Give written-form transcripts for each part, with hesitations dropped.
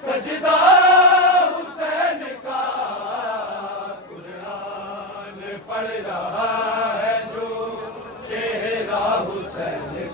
سجدہ حسین کا قرآن پڑھ رہا ہے جو چہرہ حسین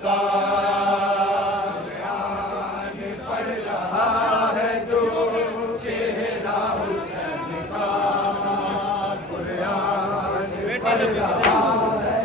کا قرآن پڑھ رہا ہے جو چہرہ حسین کا قرآن پڑھ رہا ہے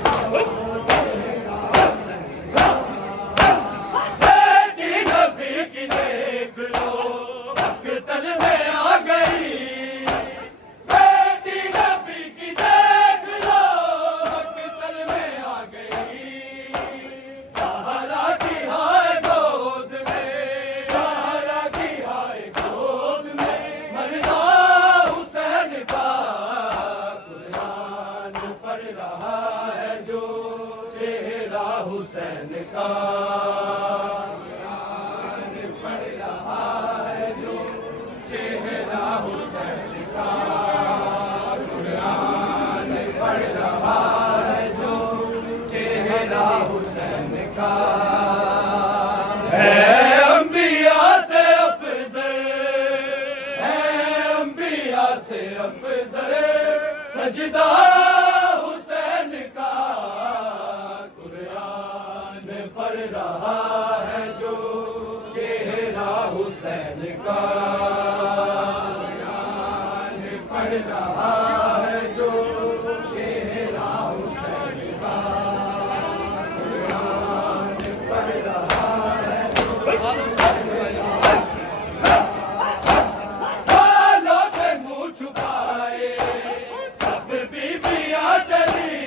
حسین کا قرآن پڑھ رہا ہے جو چہرہ حسین کا قرآن پڑھ رہا ہے جو چہرہ حسین کا ہے انبیاء سے افضل ہے انبیاء سے افضل سجدہ پڑھ رہا ہے جو چہرہ حسین کا قرآن پڑھ رہا ہے جو چہرہ حسین کا قرآن پڑھ رہا ہے بالوں سے منہ چھپائے سب بیویاں چلی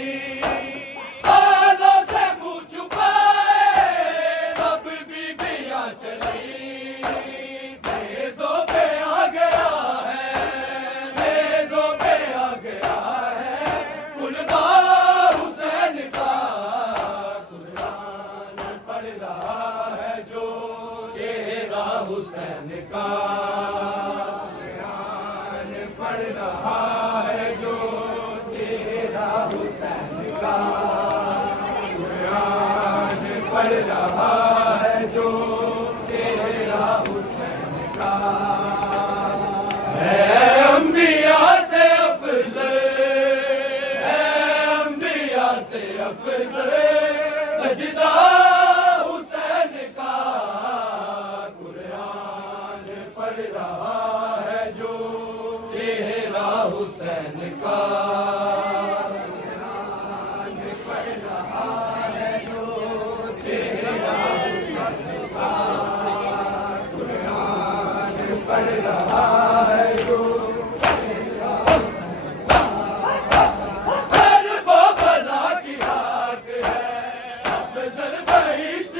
حسین کا قرآن پڑھ رہا ہے جو چہرہ حسین کا قرآن پڑھ رہا ہے جو چہرہ حسین کا ہے انبیاء سے افضل ہے انبیاء سے افضل سجدہ پڑھ رہا ہے جو چہرہ حسین کا قرآن پڑھ رہا ہے جو چہرہ حسین کا قرآن پڑھ رہا ہے جو چہرہ حسین کا ہر وہ قضا کی حق ہے افضل بہشت